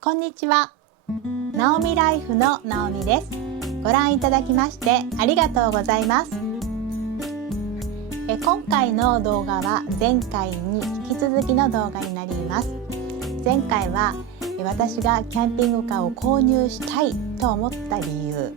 こんにちは。ナオミライフのナオミです。ご覧いただきましてありがとうございます。今回の動画は前回に引き続きの動画になります。前回は私がキャンピングカーを購入したいと思った理由、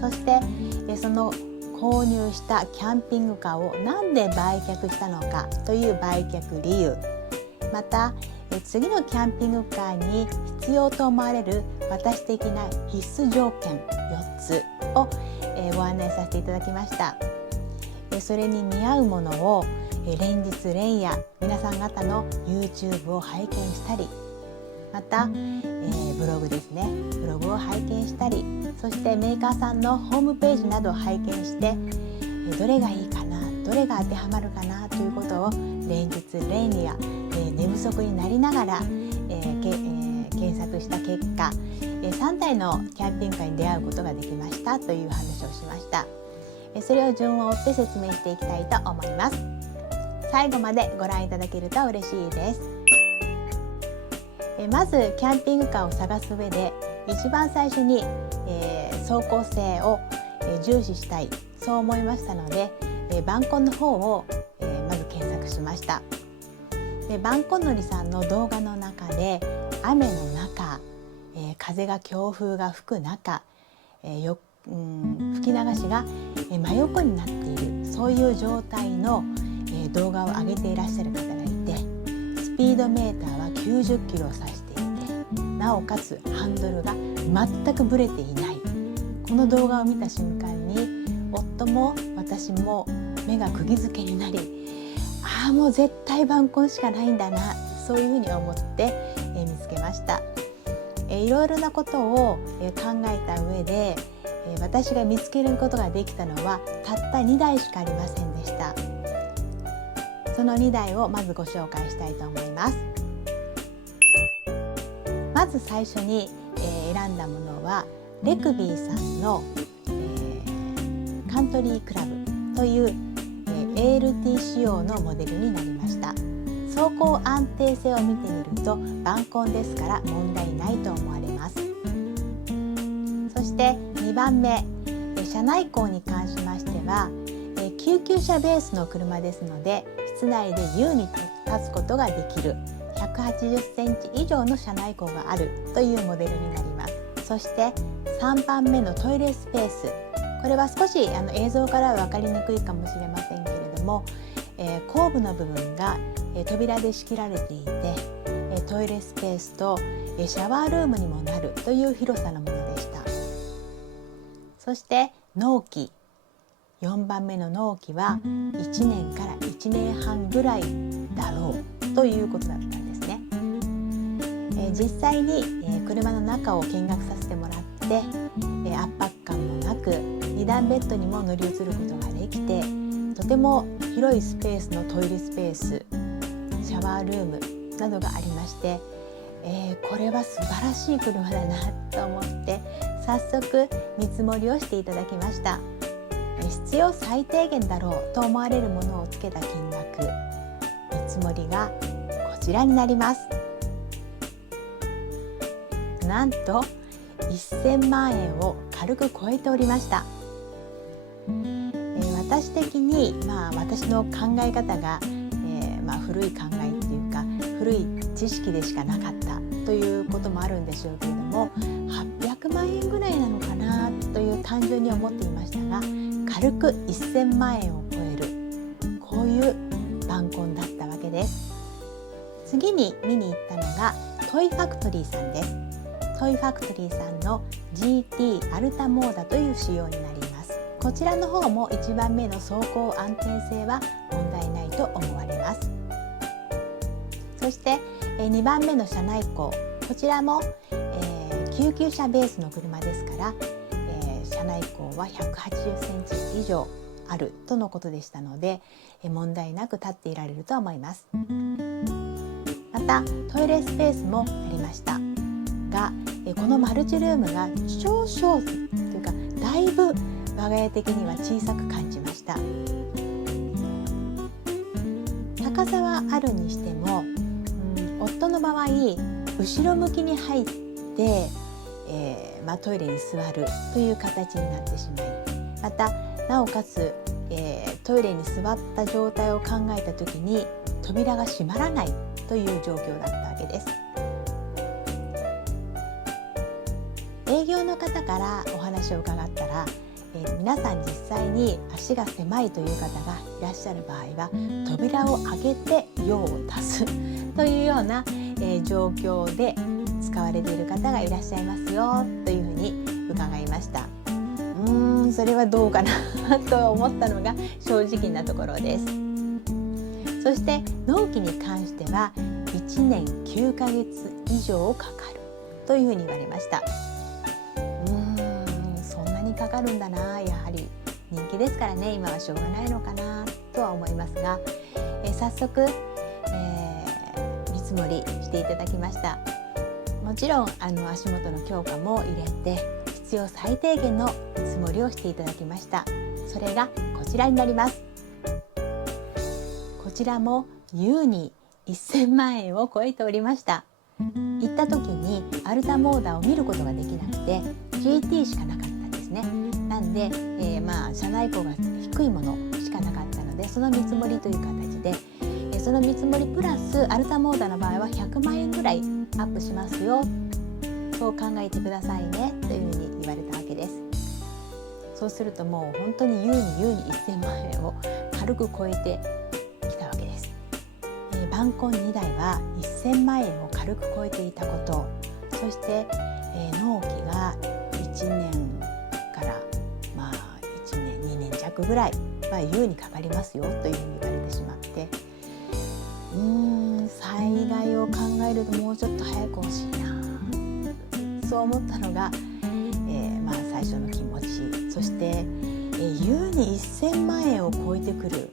そしてその購入したキャンピングカーをなんで売却したのかという売却理由、また次のキャンピングカーに必要と思われる私的な必須条件4つをご案内させていただきました。それに見合うものを連日連夜皆さん方の YouTube を拝見したり、またブログですね、ブログを拝見したり、そしてメーカーさんのホームページなどを拝見してどれがいいかな、どれが当てはまるかなということを連日連夜寝不足になりながら検索した結果3台のキャンピングカーに出会うことができましたという話をしました。それを順を追って説明していきたいと思います。最後までご覧いただけると嬉しいです。まずキャンピングカーを探す上で一番最初に走行性を重視したい、そう思いましたのでバンコンの方をまず検索しました。バンコンノリさんの動画の中で雨の中、風が強風が吹く中、吹き流しが真横になっている、そういう状態の動画を上げていらっしゃる方がいて、スピードメーターは90キロを指していて、なおかつハンドルが全くブレていない。この動画を見た瞬間に夫も私も目が釘付けになり、もう絶対バンコンしかないんだな、そういうふうに思って見つけました。いろいろなことを考えた上で私が見つけることができたのはたった2台しかありませんでした。その2台をまずご紹介したいと思います。まず最初に選んだものはレクビーさんのカントリークラブというALT 仕様のモデルになりました。走行安定性を見てみるとバンコンですから問題ないと思われます。そして2番目、車内高に関しましては救急車ベースの車ですので室内で優に立つことができる180センチ以上の車内高があるというモデルになります。そして3番目のトイレスペース、これは少し映像からは分かりにくいかもしれませんけれども、後部の部分が扉で仕切られていてトイレスペースとシャワールームにもなるという広さのものでした。そして納期、4番目の納期は1年から1年半ぐらいだろうということだったんですね。実際に車の中を見学させてもらって圧迫感もなく2段ベッドにも乗り移ることができて、とても広いスペースのトイレスペース、シャワールームなどがありまして、これは素晴らしい車だなと思って早速見積もりをしていただきました。必要最低限だろうと思われるものをつけた金額、見積もりがこちらになります。なんと1000万円を軽く超えておりました。私的に、私の考え方が、古い考えっていうか古い知識でしかなかったということもあるんでしょうけれども、800万円ぐらいなのかなという単純に思っていましたが、軽く1000万円を超える、こういうバンコンだったわけです。次に見に行ったのがトイファクトリーさんです。トイファクトリーさんの GT アルタモーダという仕様になります。こちらの方も1番目の走行安定性は問題ないと思われます。そして2番目の車内高、こちらも救急車ベースの車ですから、車内高は180センチ以上あるとのことでしたので問題なく立っていられると思います。またトイレスペースもありましたが、このマルチルームが少々というかだいぶ我が家的には小さく感じました。高さはあるにしても、夫の場合後ろ向きに入って、トイレに座るという形になってしまい、またなおかつ、トイレに座った状態を考えた時に扉が閉まらないという状況だったわけです。営業の方からお話を伺ったら、皆さん実際に足が狭いという方がいらっしゃる場合は扉を開けて用を足すというような、状況で使われている方がいらっしゃいますよというふうに伺いました。それはどうかなと思ったのが正直なところです。そして納期に関しては1年9ヶ月以上かかるというふうに言われました。そんなにかかるんだな、やはり人気ですからね、今はしょうがないのかなとは思いますが、早速、見積もりしていただきました。もちろん足元の強化も入れて必要最低限の見積もりをしていただきました。それがこちらになります。こちらも優に1000万円を超えておりました。行った時にアルタモーダーを見ることができなくて GT しかなかったんですね。なんで、車内高が低いものしかなかったので、その見積もりという形で、その見積もりプラスアルタモーダーの場合は100万円ぐらいアップしますよ、そう考えてくださいねというふうに言われたわけです。そうするともう本当に優に1000万円を軽く超えてきたわけです。バンコン2台は1000万円を軽く超えていたこと、そして、納期が1年から1年2年弱ぐらいは優にかかりますよというふうに言われてしまって、災害を考えるともうちょっと早く欲しいな、そう思ったのが、最初の気持ち。そして、優に1000万円を超えてくる、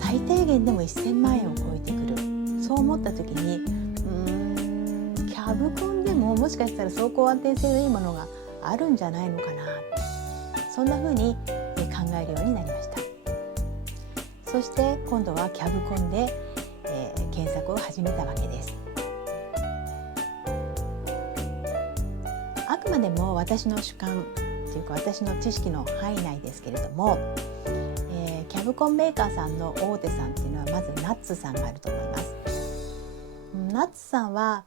最低限でも1000万円を超えてくる、そう思った時にキャブコンでももしかしたら走行安定性のいいものがあるんじゃないのかな、そんな風に考えるようになりました。そして今度はキャブコンで、検索を始めたわけです。あくまでも私の主観というか私の知識の範囲内ですけれども、キャブコンメーカーさんの大手さんっていうのはまずナッツさんがあると思います。ナッツさんは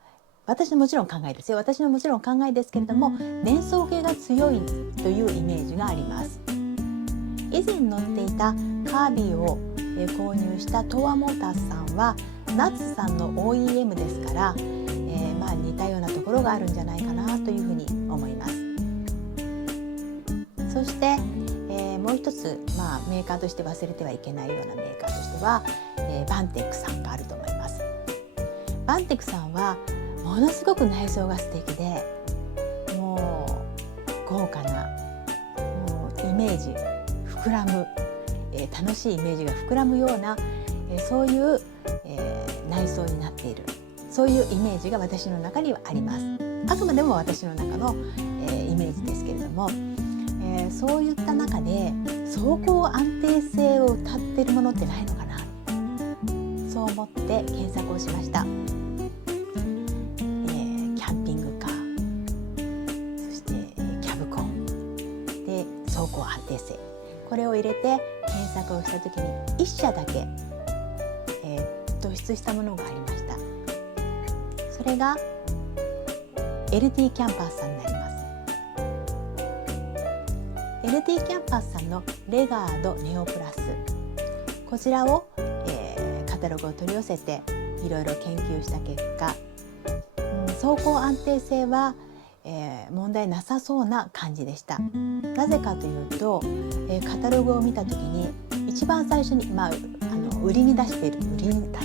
私のもちろん考えですよ。私のもちろん考えですけれども、伝送系が強いというイメージがあります。以前乗っていたカービィを購入した東亜モータースさんはナッツさんの OEM ですから、似たようなところがあるんじゃないかなというふうに思います。そして、もう一つ、メーカーとして忘れてはいけないようなメーカーとしては、バンテックさんがあると思います。バンテックさんはものすごく内装が素敵で、もう豪華な、もうイメージ膨らむ、楽しいイメージが膨らむような、そういう、内装になっている、そういうイメージが私の中にはあります。あくまでも私の中の、イメージですけれども、そういった中で走行安定性を謳っているものってないのかな、そう思って検索をしました。キャンピングカー、そして、キャブコンで走行安定性、これを入れて検索をした時に1社だけ、突出したものがありました。それが LT キャンパースさんになります。 LT キャンパースさんのレガードネオプラス、こちらを、カタログを取り寄せていろいろ研究した結果、走行安定性は、問題なさそうな感じでした。なぜかというと、カタログを見た時に一番最初に、売りにしているというか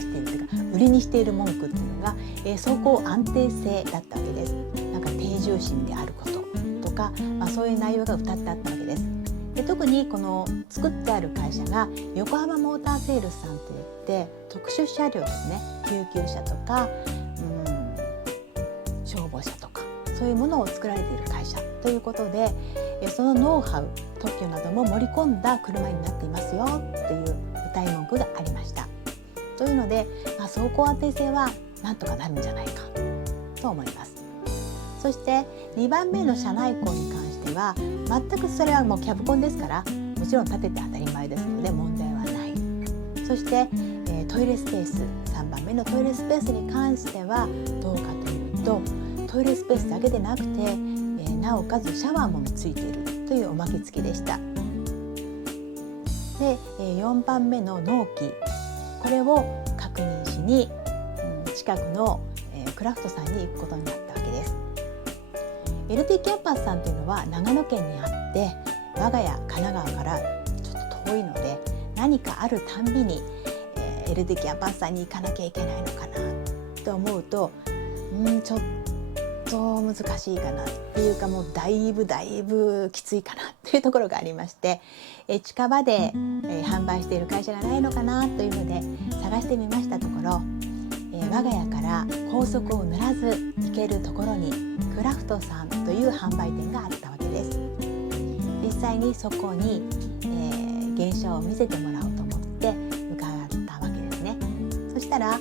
売りにしている文句っていうのが、走行安定性だったわけです。なんか低重心であることとか、そういう内容が歌ってあったわけです。で、特にこの作ってある会社が横浜モーターセールスさんといって特殊車両ですね、救急車とか消防車とかそういうものを作られている会社ということで、そのノウハウ特許なども盛り込んだ車になっていますよという謳い文句がありました。というので、走行安定性はなんとかなるんじゃないかと思います。そして2番目の車内構に関しては全くそれはもうキャブコンですから、もちろん立てて当たり前ですので問題はない。そして、トイレスペース、3番目のトイレスペースに関してはどうかというと、トイレスペースだけでなくて、なおかつシャワーもついているというおまけ付きでした。で、4番目の納期、これを確認しに、近くの、クラフトさんに行くことになったわけです。LT キャンパスさんというのは長野県にあって、我が家神奈川からちょっと遠いので、何かあるたんびに、LT キャンパスさんに行かなきゃいけないのかなと思うと、ちょっと難しいかなっていうか、もうだいぶきついかなというところがありまして、近場で、販売している会社がないのかなというので探してみましたところ、我が家から高速を乗らず行けるところにクラフトさんという販売店があったわけです。実際にそこに、原車を見せてもらおうと思って伺ったわけですね。そしたら、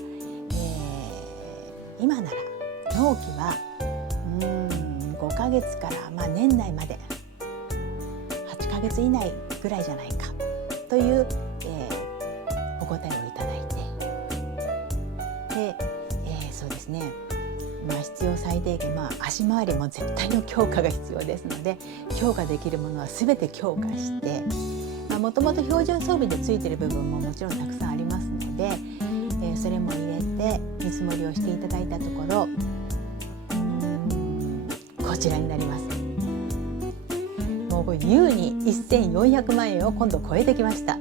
今なら納期は5ヶ月から、年内まで8ヶ月以内ぐらいじゃないかという、お答えをいただいて、で、そうですね、必要最低限、足回りも絶対の強化が必要ですので、強化できるものは全て強化して、もともと標準装備でついている部分ももちろんたくさんありますので、それも入れて見積もりをしていただいたところ、こちらになります。もう優に1400万円を今度超えてきました。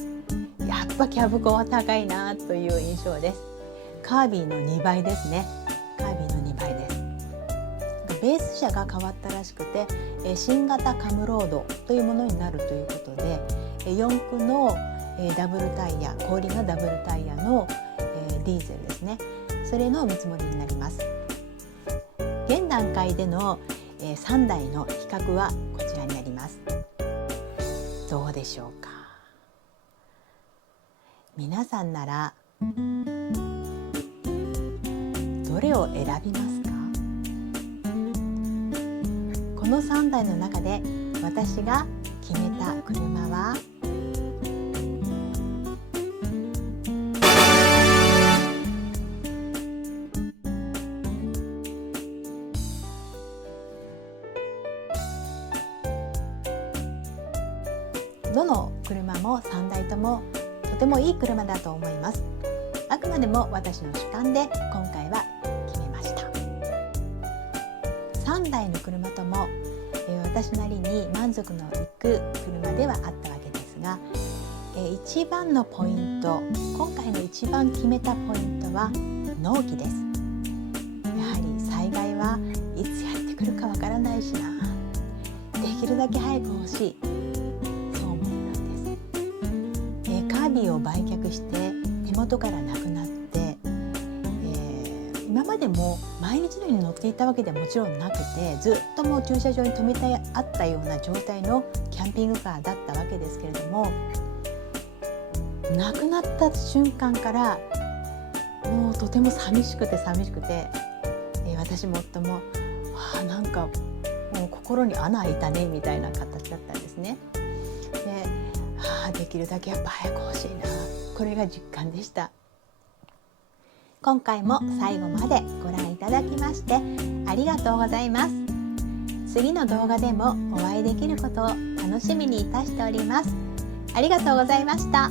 やっぱキャブコンは高いなという印象です。カービィの2倍ですね。カービィの2倍です。ベース車が変わったらしくて、新型カムロードというものになるということで、4駆のダブルタイヤ、後輪のダブルタイヤのディーゼルですね、それの見積もりになります。現段階での3台の比較はこちらになります。どうでしょうか。皆さんならどれを選びますか？この3台の中で私が決めた車はどの車も3台ともとてもいい車だと思います。あくまでも私の主観で今回は決めました。3台の車とも、私なりに満足のいく車ではあったわけですが、一番のポイント、今回の一番決めたポイントは納期です。やはり災害はいつやってくるかわからないしな、できるだけ早く欲しい、そう思ったんです。カービィを売却して手元からなくなって、今までも毎日のように乗っていたわけではもちろんなくて、ずっともう駐車場に止めてあったような状態のキャンピングカーだったわけですけれども、なくなった瞬間からもうとても寂しくて、私も夫もなんかもう心に穴開いたねみたいな形だったんですね。できるだけやっぱ早く欲しいな、これが実感でした。今回も最後までご覧いただきましてありがとうございます。次の動画でもお会いできることを楽しみにいたしております。ありがとうございました。